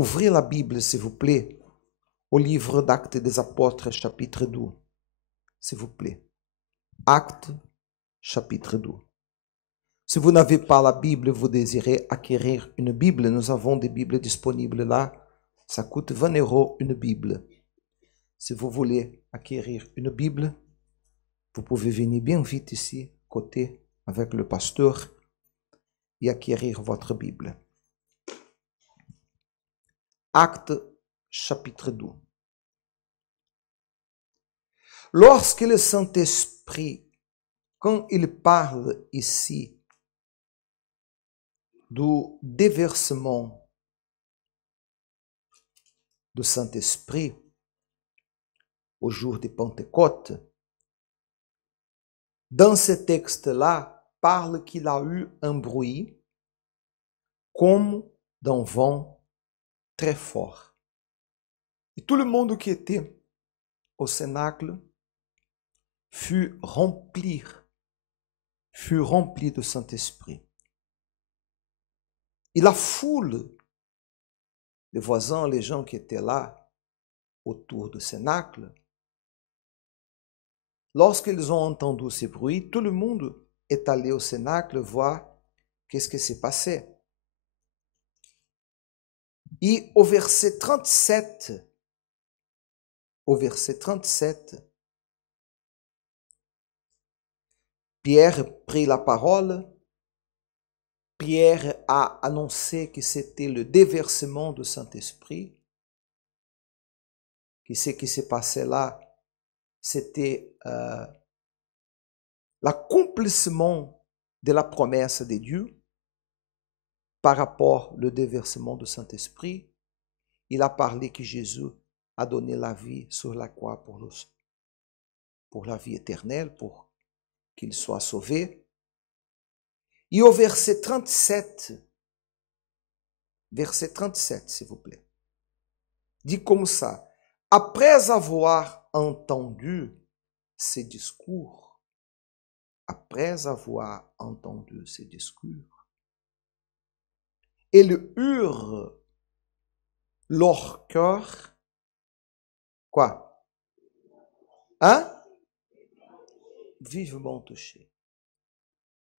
Ouvrez la Bible, s'il vous plaît, au livre d'Actes des Apôtres, chapitre 2. S'il vous plaît. Actes, chapitre 2. Si vous n'avez pas la Bible, vous désirez acquérir une Bible, nous avons des Bibles disponibles là. Ça coûte 20 € une Bible. Si vous voulez acquérir une Bible, vous pouvez venir bien vite ici, côté, avec le pasteur, et acquérir votre Bible. Actes, chapitre 2. Lorsque le Saint-Esprit, quand il parle ici du déversement du Saint-Esprit au jour de Pentecôte, dans ce texte-là, parle qu'il a eu un bruit comme d'un vent très fort. Et tout le monde qui était au cénacle fut rempli du Saint-Esprit. Et la foule, les voisins, les gens qui étaient là autour du cénacle, lorsqu'ils ont entendu ces bruits, tout le monde est allé au cénacle voir qu'est-ce qui s'est passé. Et au verset 37, Pierre prit la parole. Pierre a annoncé que c'était le déversement du Saint-Esprit. Que ce qui s'est passé là, c'était l'accomplissement de la promesse de Dieu par rapport au déversement du Saint-Esprit. Il a parlé que Jésus a donné la vie sur la croix pour la vie éternelle, pour qu'il soit sauvé. Et au verset 37, s'il vous plaît, dit comme ça: après avoir entendu ces discours, ils eurent leur cœur, quoi? Hein? Vivement touché.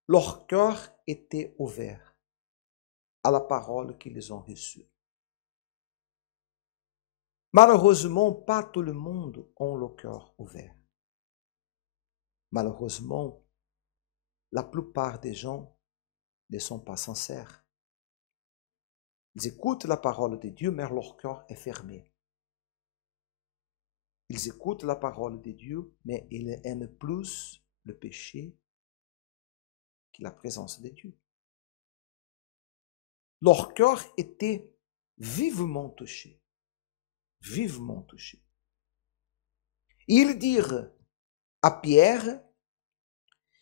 Leur cœur était ouvert à la parole qu'ils ont reçue. Malheureusement, pas tout le monde a le cœur ouvert. Malheureusement, la plupart des gens ne sont pas sincères. Ils écoutent la parole de Dieu, mais leur cœur est fermé. Ils écoutent la parole de Dieu, mais ils aiment plus le péché que la présence de Dieu. Leur cœur était vivement touché. Vivement touché. Ils dirent à Pierre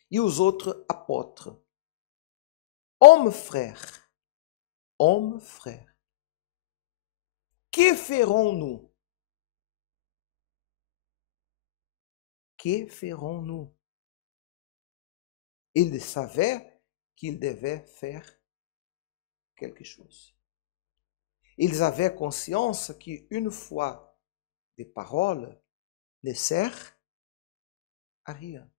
et aux autres apôtres: hommes frères, que ferons-nous? Que ferons-nous? Ils savaient qu'ils devaient faire quelque chose. Ils avaient conscience qu'une fois des paroles ne servent à rien.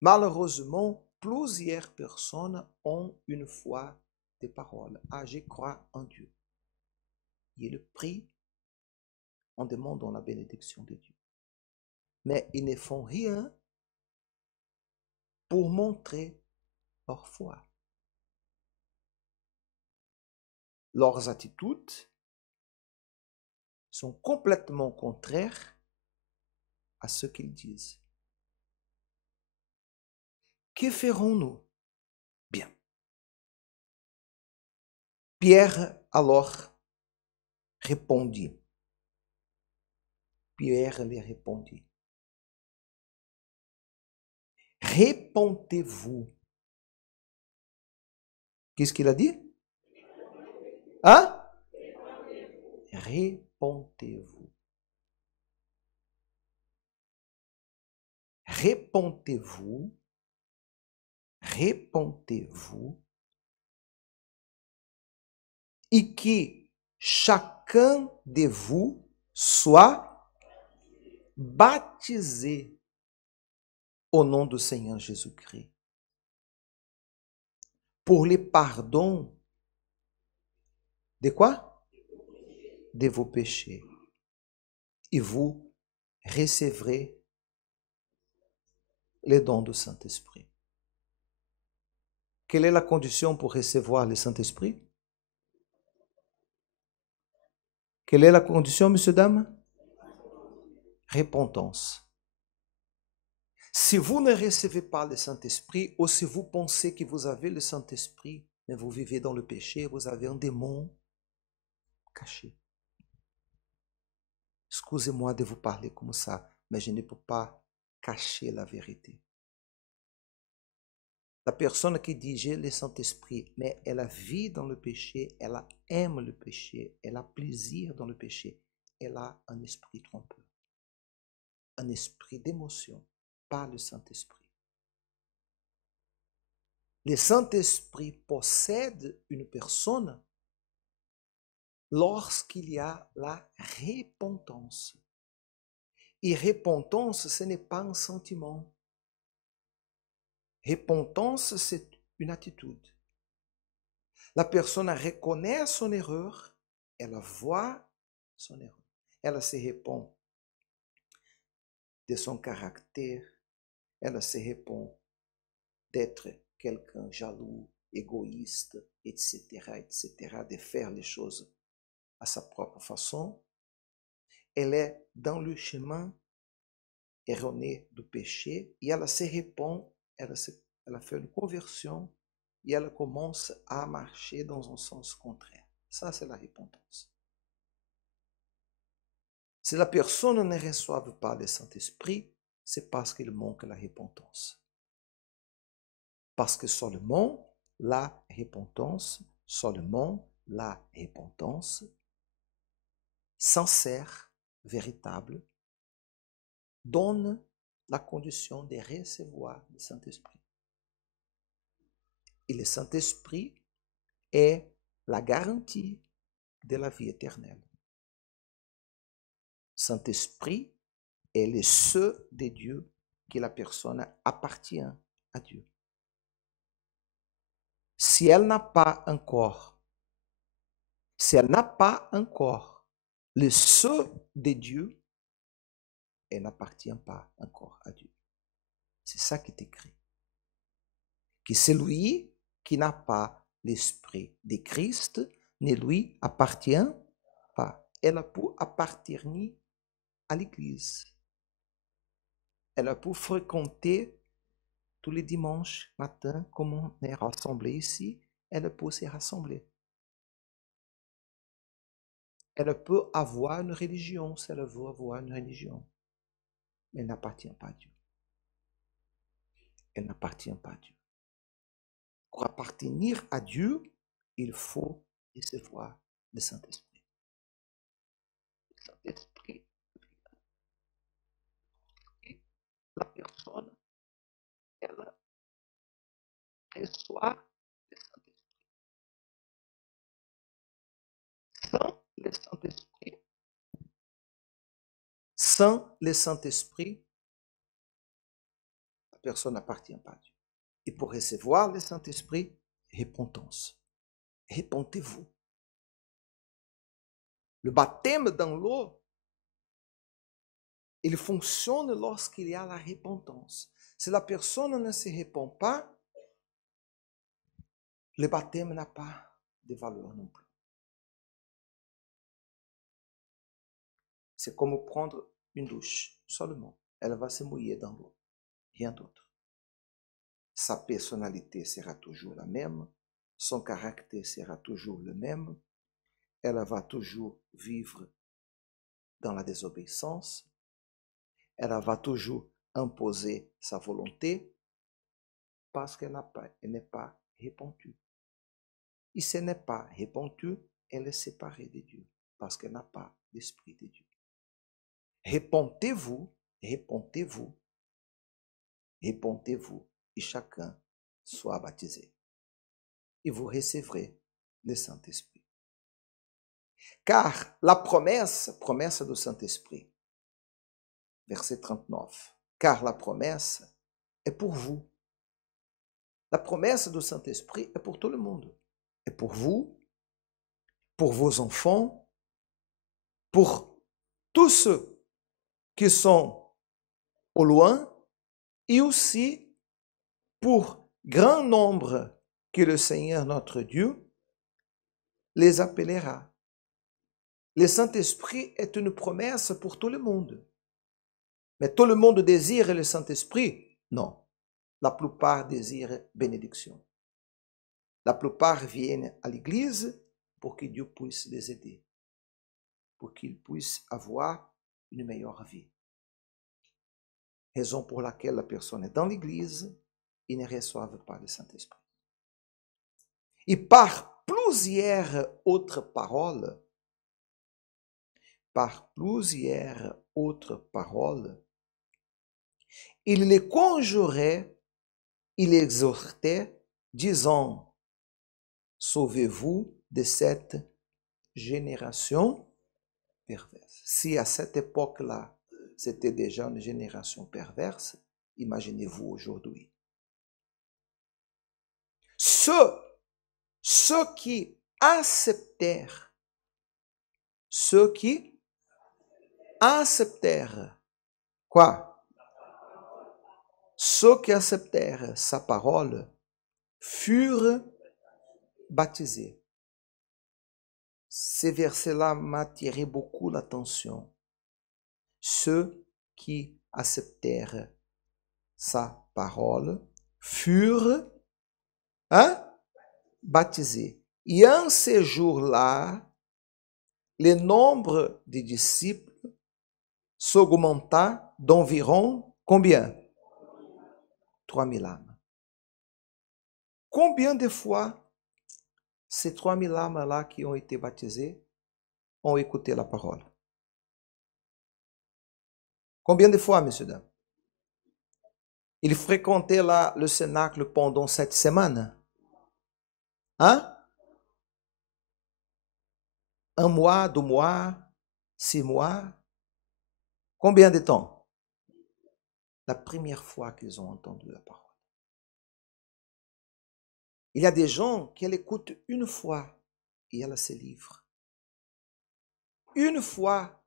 Malheureusement, plusieurs personnes ont une foi des paroles. Ah, je crois en Dieu. Ils prient en demandant la bénédiction de Dieu. Mais ils ne font rien pour montrer leur foi. Leurs attitudes sont complètement contraires à ce qu'ils disent. Que ferons-nous? Bien. Pierre alors répondit. Pierre lui répondit: répentez-vous. Qu'est-ce qu'il a dit? Hein? Répentez-vous. Répentez-vous. Répentez-vous. Et que chacun de vous soit baptisé au nom du Seigneur Jésus-Christ pour le pardon de quoi? De vos péchés. Et vous recevrez les dons du Saint-Esprit. Quelle est la condition pour recevoir le Saint-Esprit? Quelle est la condition, monsieur, dame? Repentance. Si vous ne recevez pas le Saint-Esprit, ou si vous pensez que vous avez le Saint-Esprit, mais vous vivez dans le péché, vous avez un démon caché. Excusez-moi de vous parler comme ça, mais je ne peux pas cacher la vérité. La personne qui dit j'ai le Saint-Esprit, mais elle vit dans le péché, elle aime le péché, elle a plaisir dans le péché, elle a un esprit trompeur, un esprit d'émotion, pas le Saint-Esprit. Le Saint-Esprit possède une personne lorsqu'il y a la repentance. Et repentance, ce n'est pas un sentiment. Repentance, c'est une attitude. La personne reconnaît son erreur, elle voit son erreur. Elle se répand de son caractère, elle se répand d'être quelqu'un jaloux, égoïste, etc., etc., de faire les choses à sa propre façon. Elle est dans le chemin erroné du péché et elle se répand, elle a fait une conversion et elle commence à marcher dans un sens contraire. Ça, c'est la repentance. Si la personne ne reçoit pas le Saint-Esprit, c'est parce qu'il manque la repentance. Parce que seulement la repentance sincère, véritable, donne la condition de recevoir le Saint-Esprit. Et le Saint-Esprit est la garantie de la vie éternelle. Saint-Esprit est le seul de Dieu que la personne appartient à Dieu. Si elle n'a pas encore le seul de Dieu, elle n'appartient pas encore à Dieu. C'est ça qui est écrit. Que celui qui n'a pas l'esprit de Christ ne lui appartient pas. Elle peut appartenir à l'église. Elle peut fréquenter tous les dimanches matin, comme on est rassemblé ici, elle peut se rassembler. Elle peut avoir une religion, si elle veut avoir une religion, mais elle n'appartient pas à Dieu. Elle n'appartient pas à Dieu. Pour appartenir à Dieu, il faut recevoir le Saint-Esprit. Le Saint-Esprit, la personne, elle reçoit le Saint-Esprit. Sans le Saint-Esprit, la personne n'appartient pas à Dieu. Et pour recevoir le Saint-Esprit, repentance. Repentez-vous. Le baptême dans l'eau, il fonctionne lorsqu'il y a la repentance. Si la personne ne se repent pas, le baptême n'a pas de valeur non plus. C'est comme prendre une douche seulement. Elle va se mouiller dans l'eau, rien d'autre. Sa personnalité sera toujours la même, son caractère sera toujours le même, elle va toujours vivre dans la désobéissance, elle va toujours imposer sa volonté parce qu'elle n'est pas répandue. Et si elle n'est pas répandue, elle est séparée de Dieu parce qu'elle n'a pas l'Esprit de Dieu. Repentez-vous, repentez-vous, repentez-vous et chacun soit baptisé. Et vous recevrez le Saint-Esprit. car la promessa do Saint-Esprit, verset 39, car la promesse est pour vous. La promesse do Saint-Esprit est pour tout le monde. É pour vous, pour vos enfants, pour tous ceux qui sont au loin et aussi pour grand nombre que le Seigneur notre Dieu les appellera. Le Saint-Esprit est une promesse pour tout le monde. Mais tout le monde désire le Saint-Esprit? Non. La plupart désirent bénédiction. La plupart viennent à l'église pour que Dieu puisse les aider, pour qu'ils puissent avoir une meilleure vie. Raison pour laquelle la personne est dans l'église et ne reçoit pas le Saint-Esprit. Et par plusieurs autres paroles, il les conjurait, il les exhortait, disant, sauvez-vous de cette génération perverse. Si à cette époque-là, c'était déjà une génération perverse, imaginez-vous aujourd'hui. Ceux qui acceptèrent quoi? Ceux qui acceptèrent sa parole furent baptisés. Ce verset-là m'a attiré beaucoup l'attention. Ceux qui acceptèrent sa parole furent baptisés. Et en ce jour-là, le nombre de disciples s'augmenta d'environ combien? 3000 âmes. Combien de fois ces 3000 âmes-là qui ont été baptisées ont écouté la parole? Combien de fois, messieurs, dames? Ils fréquentaient là le cénacle pendant 7 semaines. Hein? 1 mois, 2 mois, 6 mois. Combien de temps? La première fois qu'ils ont entendu la parole. Il y a des gens qui l'écoutent une fois et elle se livre. Une fois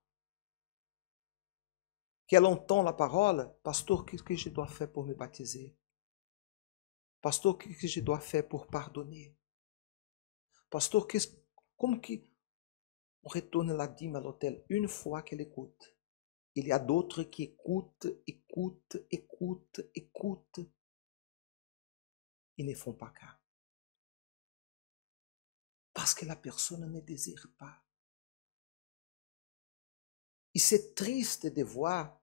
qu'elle entend la parole, pasteur, qu'est-ce que je dois faire pour me baptiser? Pasteur, qu'est-ce que je dois faire pour pardonner? Pasteur, como que on retourne la dîme à l'hôtel? Une fois qu'elle écoute. Il y a d'autres qui écoutent et ne font pas cas. Parce que la personne ne désire pas. Et c'est triste de voir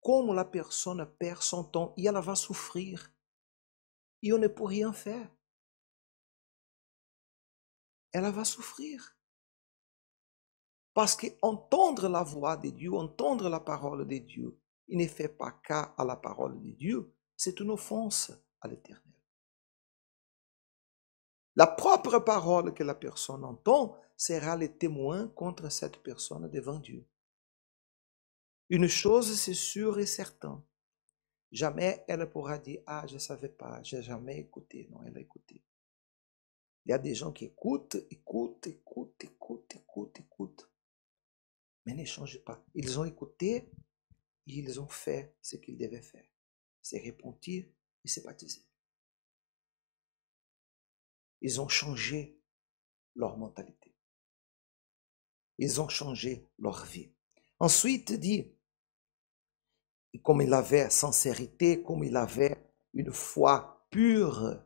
comment la personne perd son temps et elle va souffrir. Et on ne peut rien faire. Elle va souffrir. Parce qu'entendre la voix de Dieu, entendre la parole de Dieu, il ne fait pas cas à la parole de Dieu, c'est une offense à l'Éternel. La propre parole que la personne entend sera le témoin contre cette personne devant Dieu. Une chose, c'est sûr et certain. Jamais elle pourra dire, ah, je ne savais pas, je n'ai jamais écouté. Non, elle a écouté. Il y a des gens qui écoutent, mais ne changent pas. Ils ont écouté et ils ont fait ce qu'ils devaient faire. C'est repentir et se baptiser. Ils ont changé leur mentalité. Ils ont changé leur vie. Ensuite, dit, comme il avait sincérité, comme il avait une foi pure,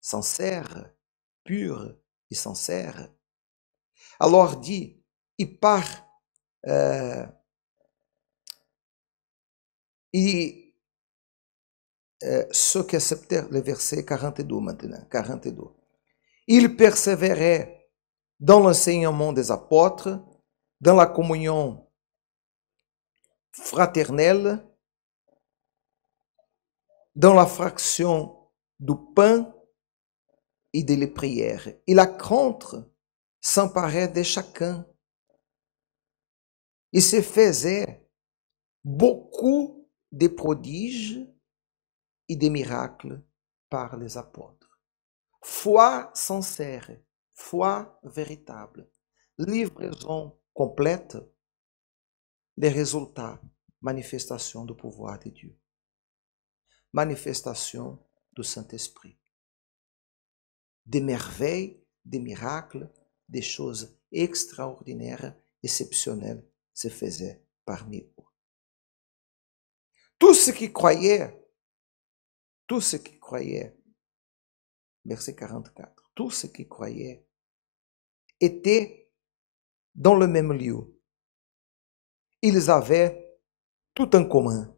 sincère, pure et sincère. Alors dit, il part, ceux qui acceptèrent le verset 42 maintenant, 42. Il persévérait dans l'enseignement des apôtres, dans la communion fraternelle, dans la fraction du pain et de les prières. Et la crainte s'emparait de chacun. il se faisait beaucoup de prodiges et de miracles par les apôtres. Foi sincère, foi véritable, livraison complète, les résultats, manifestation du pouvoir de Dieu, manifestation du Saint-Esprit, des merveilles, des miracles, des choses extraordinaires, exceptionnelles se faisaient parmi eux. Tous ceux qui croyaient, verset 44, tous ceux qui croyaient étaient dans le même lieu. Ils avaient tout en commun.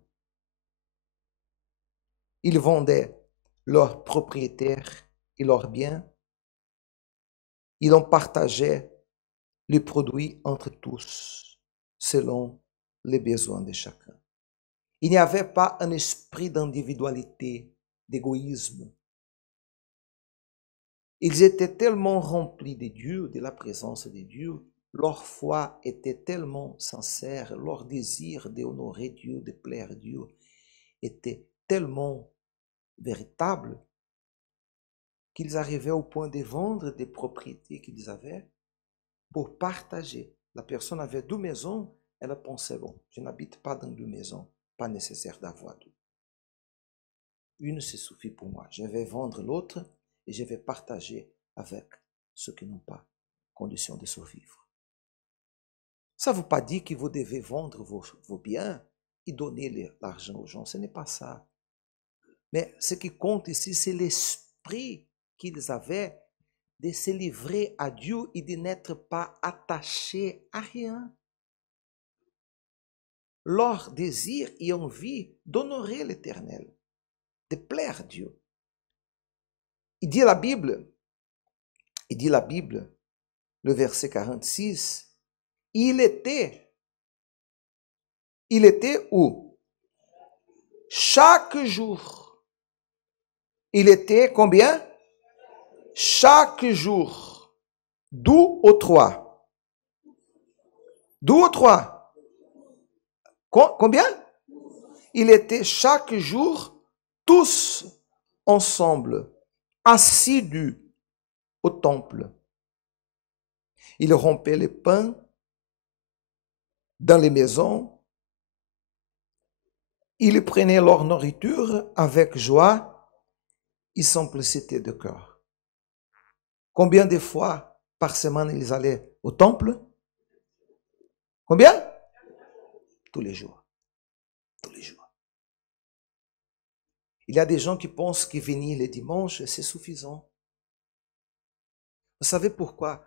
Ils vendaient leurs propriétaires et leurs biens. Ils en partageaient les produits entre tous, selon les besoins de chacun. Il n'y avait pas un esprit d'individualité, d'égoïsme. Ils étaient tellement remplis de Dieu, de la présence de Dieu, leur foi était tellement sincère, leur désir d'honorer Dieu, de plaire Dieu, était tellement véritable qu'ils arrivaient au point de vendre des propriétés qu'ils avaient pour partager. La personne avait 2 maisons, elle pensait, bon, je n'habite pas dans 2 maisons, pas nécessaire d'avoir 2. Une, c'est suffit pour moi. Je vais vendre l'autre et je vais partager avec ceux qui n'ont pas condition de survivre. Ça ne veut pas dire que vous devez vendre vos biens et donner l'argent aux gens. Ce n'est pas ça. Mais ce qui compte ici, c'est l'esprit qu'ils avaient de se livrer à Dieu et de n'être pas attachés à rien. Leur désir et envie d'honorer l'Éternel, de plaire à Dieu. Il dit la Bible, le verset 46, il était où? Chaque jour. Il était combien? Chaque jour. D'où au 3? D'où au 3? Combien? Il était chaque jour, tous ensemble, assidus au temple. Il rompait les pains dans les maisons. Ils prenaient leur nourriture avec joie et simplicité de cœur. Combien de fois par semaine ils allaient au temple? Combien? Tous les jours. Tous les jours. Il y a des gens qui pensent que venir le dimanche, c'est suffisant. Vous savez pourquoi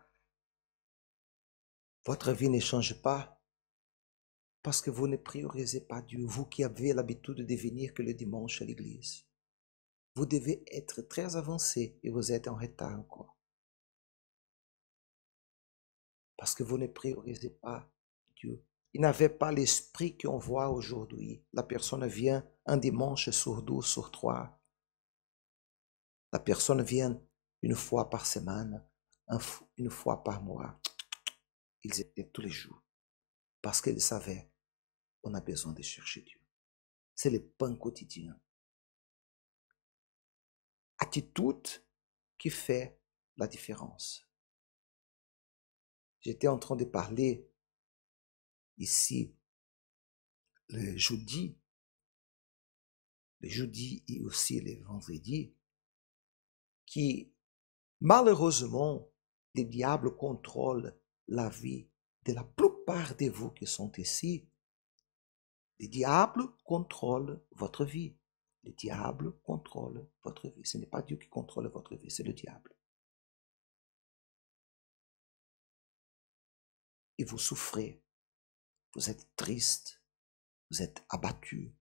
votre vie ne change pas? Parce que vous ne priorisez pas Dieu, vous qui avez l'habitude de venir que le dimanche à l'église. Vous devez être très avancé et vous êtes en retard encore. Parce que vous ne priorisez pas Dieu. Il n'avait pas l'esprit qu'on voit aujourd'hui. La personne vient un dimanche sur 12, sur 3. La personne vient une fois par semaine, une fois par mois. Ils étaient tous les jours. Parce qu'ils savaient qu'on a besoin de chercher Dieu. C'est le pain quotidien. Attitude qui fait la différence. J'étais en train de parler ici le jeudi et aussi le vendredi, qui malheureusement, le diable contrôle la vie de la plupart de vous qui sont ici. Le diable contrôle votre vie. Le diable contrôle votre vie. Ce n'est pas Dieu qui contrôle votre vie, c'est le diable. Et vous souffrez, vous êtes triste, vous êtes abattu,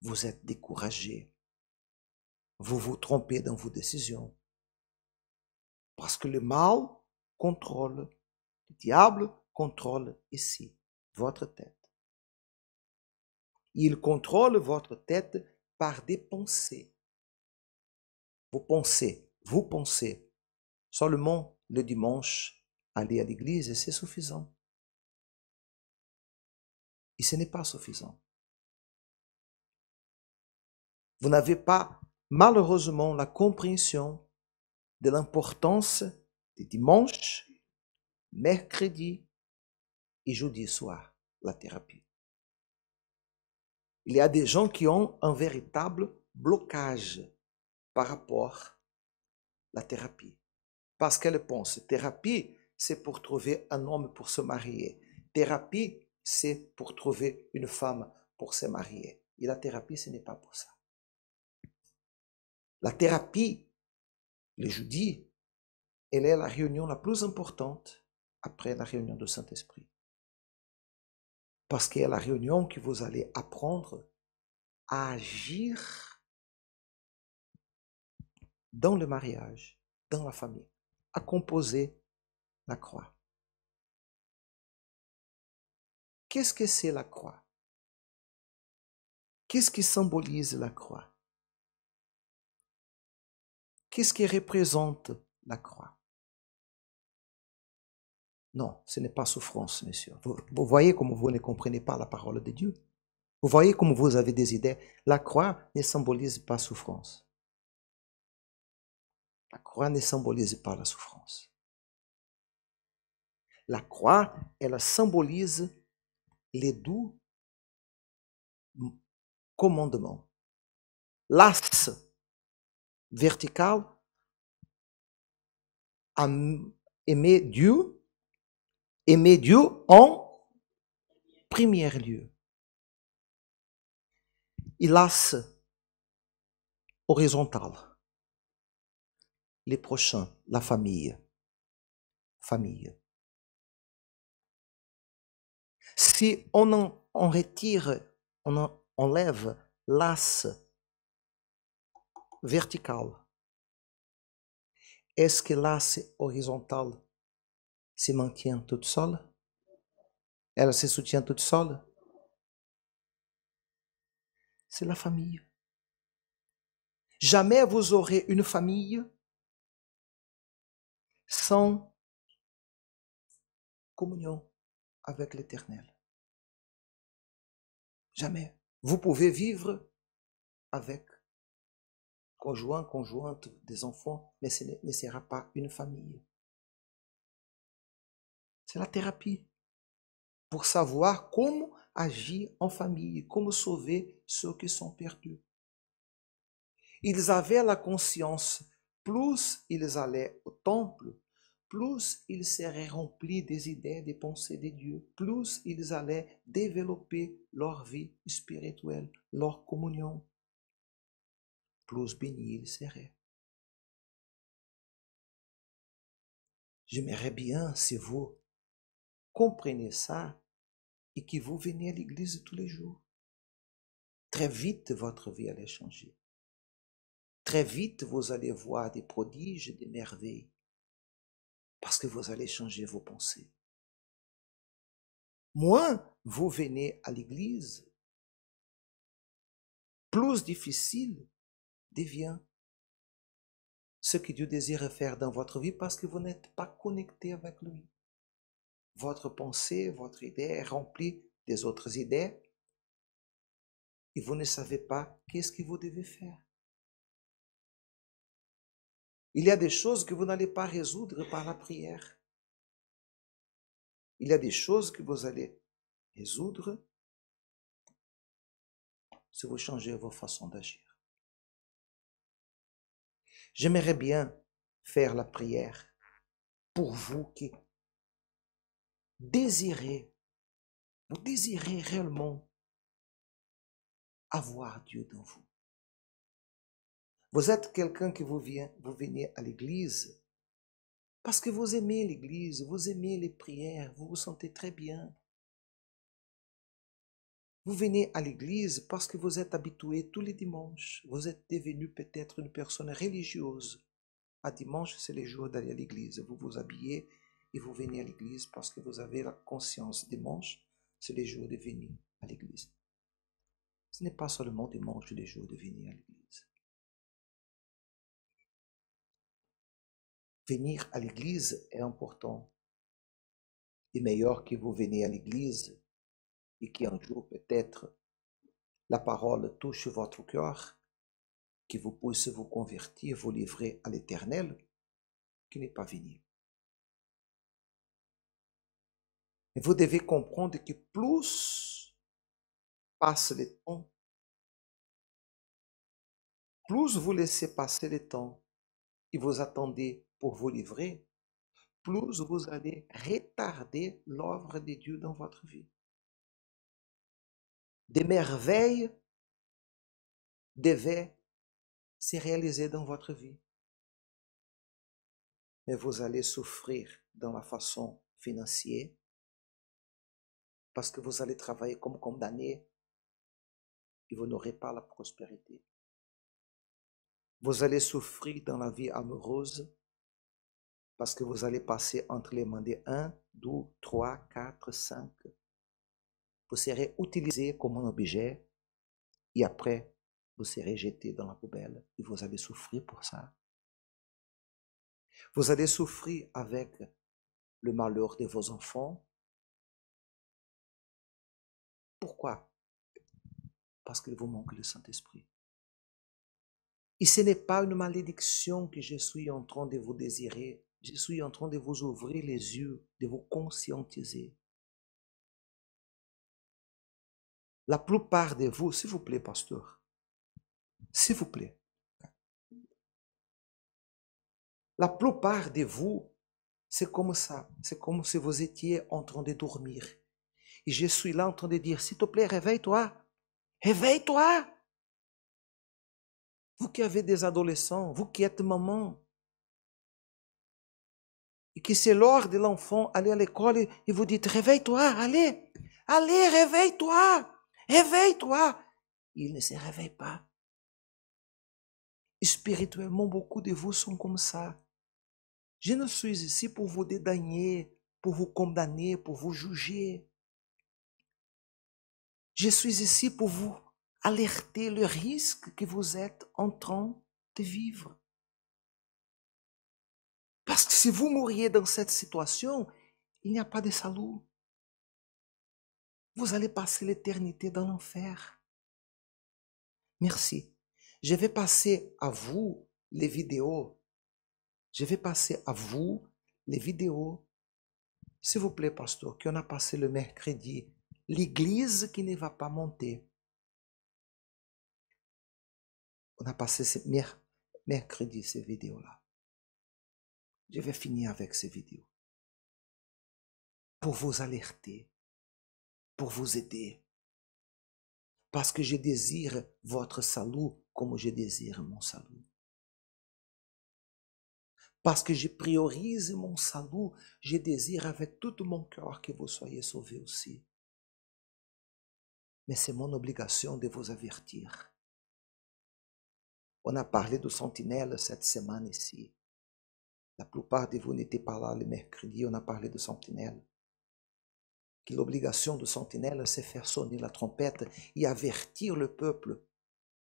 vous êtes découragé, vous vous trompez dans vos décisions. Parce que le mal contrôle, le diable contrôle ici votre tête. Il contrôle votre tête par des pensées. Vous pensez seulement le dimanche aller à l'église et c'est suffisant. Et ce n'est pas suffisant. Vous n'avez pas, malheureusement, la compréhension de l'importance de dimanche, mercredi et jeudi soir, la thérapie. Il y a des gens qui ont un véritable blocage par rapport à la thérapie. Parce qu'elles pensent, thérapie, c'est pour trouver un homme pour se marier. Thérapie, c'est pour trouver une femme pour se marier. Et la thérapie, ce n'est pas pour ça. La thérapie, le jeudi, elle est la réunion la plus importante après la réunion du Saint-Esprit. Parce qu'il y a la réunion que vous allez apprendre à agir dans le mariage, dans la famille, à composer la croix. Qu'est-ce que c'est la croix? Qu'est-ce qui symbolise la croix? Qu'est-ce qui représente la croix? Non, ce n'est pas souffrance, monsieur. Vous voyez comment vous ne comprenez pas la parole de Dieu. Vous voyez comment vous avez des idées. La croix ne symbolise pas souffrance. La croix ne symbolise pas la souffrance. La croix, elle symbolise les 12 commandements. L'axe vertical, aimer Dieu en premier lieu. Et l'axe horizontal, les prochains, la famille. Famille. Si on retire, on enlève l'axe vertical, est-ce que l'axe horizontal se maintient toute seule? Elle se soutient toute seule? C'est la famille. Jamais vous aurez une famille sans communion avec l'Éternel. Jamais. Vous pouvez vivre avec conjoint, conjointe, des enfants, mais ce ne sera pas une famille. C'est la thérapie pour savoir comment agir en famille, comment sauver ceux qui sont perdus. Ils avaient la conscience, plus ils allaient au temple, plus ils seraient remplis des idées, des pensées de Dieu, plus ils allaient développer leur vie spirituelle, leur communion, plus bénis ils seraient. J'aimerais bien si vous comprenez ça et que vous venez à l'église tous les jours. Très vite, votre vie allait changer. Très vite, vous allez voir des prodiges, des merveilles, parce que vous allez changer vos pensées. Moins vous venez à l'église, plus difficile devient ce que Dieu désire faire dans votre vie parce que vous n'êtes pas connecté avec lui. Votre pensée, votre idée est remplie des autres idées et vous ne savez pas qu'est-ce que vous devez faire. Il y a des choses que vous n'allez pas résoudre par la prière. Il y a des choses que vous allez résoudre si vous changez vos façons d'agir. J'aimerais bien faire la prière pour vous qui désirez, vous désirez réellement avoir Dieu dans vous. Vous êtes quelqu'un qui vous venez à l'église parce que vous aimez l'église, vous aimez les prières, vous vous sentez très bien. Vous venez à l'église parce que vous êtes habitué tous les dimanches. Vous êtes devenu peut-être une personne religieuse. À dimanche, c'est le jour d'aller à l'église. Vous vous habillez et vous venez à l'église parce que vous avez la conscience. Dimanche, c'est le jour de venir à l'église. Ce n'est pas seulement dimanche le jour de venir à l'église. Venir à l'église est important. Et meilleur que vous venez à l'église et qu'un jour peut-être la parole touche votre cœur, que vous puissiez vous convertir, vous livrer à l'Éternel, qui n'est pas venu. Et vous devez comprendre que plus passe le temps, plus vous laissez passer le temps et vous attendez pour vous livrer, plus vous allez retarder l'œuvre de Dieu dans votre vie. Des merveilles devaient se réaliser dans votre vie. Mais vous allez souffrir dans la façon financière parce que vous allez travailler comme condamné et vous n'aurez pas la prospérité. Vous allez souffrir dans la vie amoureuse parce que vous allez passer entre les mains de 1, 2, 3, 4, 5. Vous serez utilisé comme un objet et après, vous serez jeté dans la poubelle et vous allez souffrir pour ça. Vous allez souffrir avec le malheur de vos enfants. Pourquoi? Parce qu'il vous manque le Saint-Esprit. Et ce n'est pas une malédiction que je suis en train de vous désirer. Je suis en train de vous ouvrir les yeux, de vous conscientiser. La plupart de vous, s'il vous plaît, pasteur, s'il vous plaît, la plupart de vous, c'est comme ça. C'est comme si vous étiez en train de dormir. Et je suis là en train de dire, s'il te plaît, réveille-toi. Réveille-toi. Vous qui avez des adolescents, vous qui êtes maman, et que c'est l'heure de l'enfant aller à l'école et vous dites, réveille-toi, allez, allez, réveille-toi, réveille-toi. Il ne se réveille pas. Spirituellement, beaucoup de vous sont comme ça. Je ne suis ici pour vous dédaigner, pour vous condamner, pour vous juger. Je suis ici pour vous alerter le risque que vous êtes en train de vivre. Parce que si vous mouriez dans cette situation, il n'y a pas de salut. Vous allez passer l'éternité dans l'enfer. Merci. Je vais passer à vous les vidéos. Je vais passer à vous les vidéos. S'il vous plaît, pasteur, qu'on a passé le mercredi. L'église qui ne va pas monter. On a passé ce mercredi ces vidéos-là. Je vais finir avec ces vidéos. Pour vous alerter. Pour vous aider. Parce que je désire votre salut comme je désire mon salut. Parce que je priorise mon salut, je désire avec tout mon cœur que vous soyez sauvés aussi. Mais c'est mon obligation de vous avertir. On a parlé de sentinelle cette semaine ici. La plupart de vous n'étaient pas là le mercredi, on a parlé de sentinelle. Que l'obligation de sentinelle, c'est faire sonner la trompette et avertir le peuple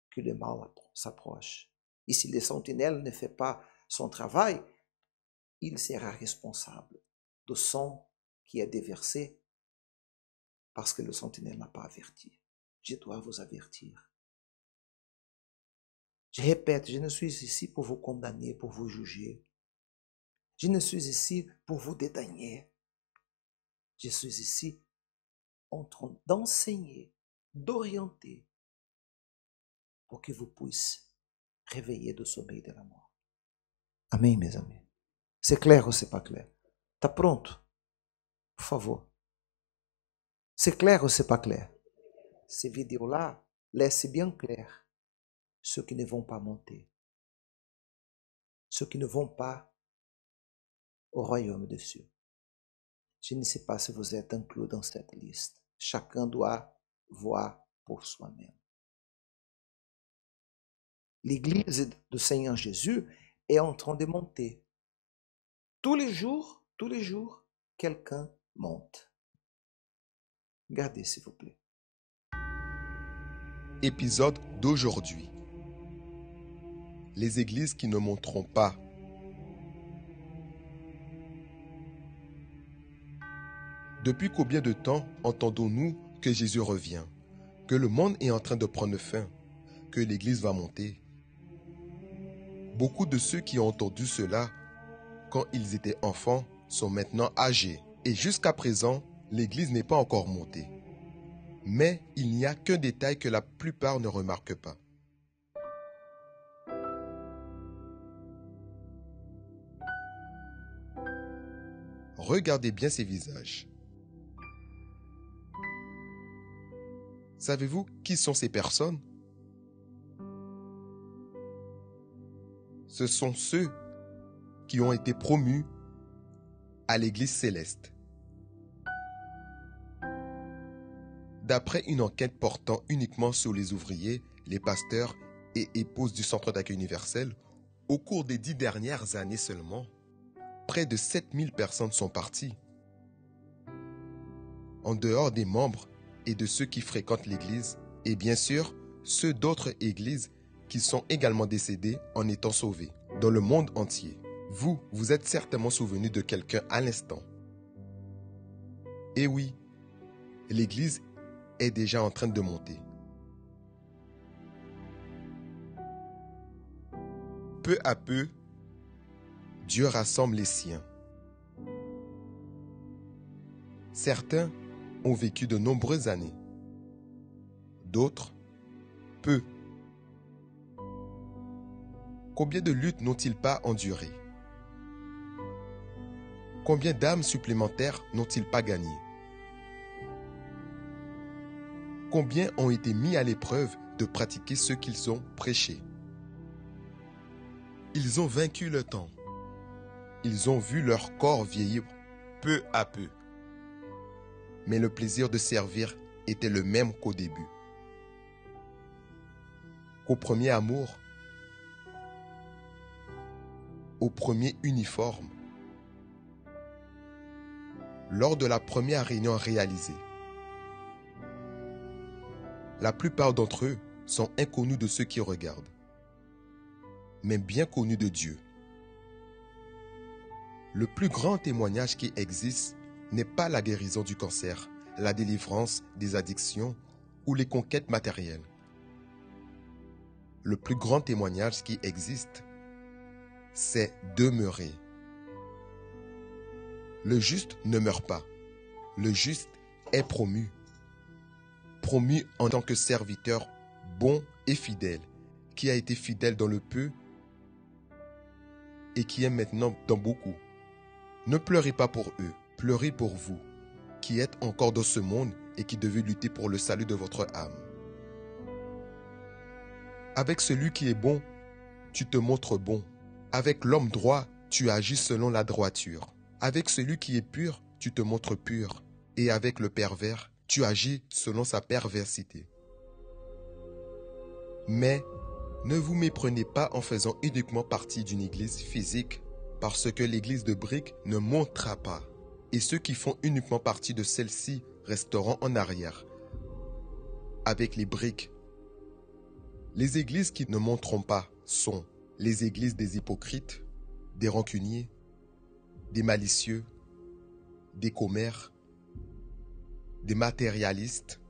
que le mal s'approche. Et si le sentinelle ne fait pas son travail, il sera responsable du sang qui est déversé parce que le sentinelle n'a pas averti. Je dois vous avertir. Je répète, je ne suis ici pour vous condamner, pour vous juger. Je ne suis ici pour vous dédaigner. Je suis ici en train d'enseigner, d'orienter pour que vous puissiez réveiller du sommeil de la mort. Amém, mes amis. C'est clair ou c'est pas clair? Tá pronto? Por favor. C'est clair ou c'est pas clair? Ces vidéos-là laissent bien clair ceux qui ne vont pas monter, ceux qui ne vont pas au royaume des cieux. Je ne sais pas si vous êtes inclus dans cette liste. Chacun doit voir pour soi-même. L'église du Seigneur Jésus est en train de monter. Tous les jours, quelqu'un monte. Regardez, s'il vous plaît. Épisode d'aujourd'hui. Les églises qui ne monteront pas. Depuis combien de temps entendons-nous que Jésus revient, que le monde est en train de prendre fin, que l'Église va monter. Beaucoup de ceux qui ont entendu cela quand ils étaient enfants sont maintenant âgés. Et jusqu'à présent, l'Église n'est pas encore montée. Mais il n'y a qu'un détail que la plupart ne remarquent pas. Regardez bien ces visages. Savez-vous qui sont ces personnes? Ce sont ceux qui ont été promus à l'Église céleste. D'après une enquête portant uniquement sur les ouvriers, les pasteurs et épouses du Centre d'accueil universel, au cours des 10 dernières années seulement, près de 7000 personnes sont parties. En dehors des membres et de ceux qui fréquentent l'Église, et bien sûr, ceux d'autres églises qui sont également décédés en étant sauvés, dans le monde entier. Vous êtes certainement souvenu de quelqu'un à l'instant. Et oui, l'Église est déjà en train de monter. Peu à peu, Dieu rassemble les siens. Certains ont vécu de nombreuses années. D'autres, peu. Combien de luttes n'ont-ils pas endurées? Combien d'âmes supplémentaires n'ont-ils pas gagnées? Combien ont été mis à l'épreuve de pratiquer ce qu'ils ont prêché? Ils ont vaincu le temps. Ils ont vu leur corps vieillir peu à peu. Mais le plaisir de servir était le même qu'au début. Qu'au premier amour, au premier uniforme, lors de la première réunion réalisée. La plupart d'entre eux sont inconnus de ceux qui regardent, mais bien connus de Dieu. Le plus grand témoignage qui existe n'est pas la guérison du cancer, la délivrance des addictions ou les conquêtes matérielles. Le plus grand témoignage qui existe, c'est demeurer. Le juste ne meurt pas. Le juste est promu. Promu en tant que serviteur bon et fidèle, qui a été fidèle dans le peu et qui est maintenant dans beaucoup. Ne pleurez pas pour eux, pleurez pour vous, qui êtes encore dans ce monde et qui devez lutter pour le salut de votre âme. Avec celui qui est bon, tu te montres bon. Avec l'homme droit, tu agis selon la droiture. Avec celui qui est pur, tu te montres pur. Et avec le pervers, tu agis selon sa perversité. Mais ne vous méprenez pas en faisant uniquement partie d'une église physique, parce que l'église de briques ne montera pas. Et ceux qui font uniquement partie de celle-ci resteront en arrière, avec les briques. Les églises qui ne monteront pas sont les églises des hypocrites, des rancuniers, des malicieux, des commères, des matérialistes.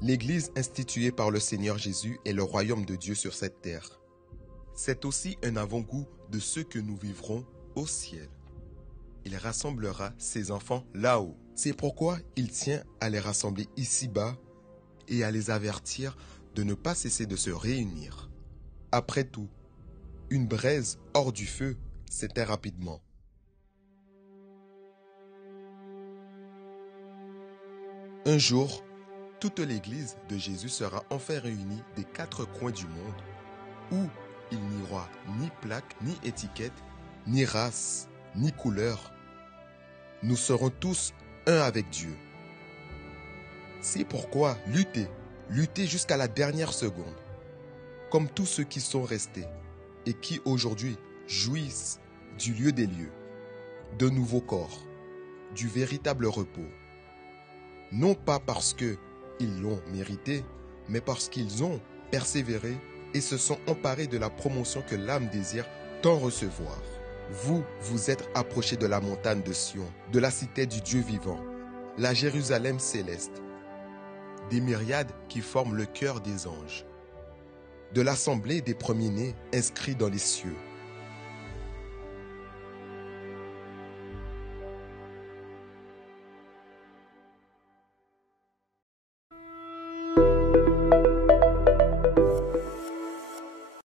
L'église instituée par le Seigneur Jésus est le royaume de Dieu sur cette terre. C'est aussi un avant-goût de ce que nous vivrons au ciel. Il rassemblera ses enfants là-haut. C'est pourquoi il tient à les rassembler ici-bas et à les avertir de ne pas cesser de se réunir. Après tout, une braise hors du feu s'éteint rapidement. Un jour, toute l'église de Jésus sera enfin réunie des 4 coins du monde, où il n'y aura ni plaque, ni étiquette, ni race, ni couleur. Nous serons tous un avec Dieu. C'est pourquoi luttez jusqu'à la dernière seconde, comme tous ceux qui sont restés et qui aujourd'hui jouissent du lieu des lieux, de nouveaux corps, du véritable repos. Non pas parce qu'ils l'ont mérité, mais parce qu'ils ont persévéré et se sont emparés de la promotion que l'âme désire tant recevoir. Vous êtes approchés de la montagne de Sion, de la cité du Dieu vivant, la Jérusalem céleste, des myriades qui forment le cœur des anges. De l'assemblée des premiers-nés inscrits dans les cieux,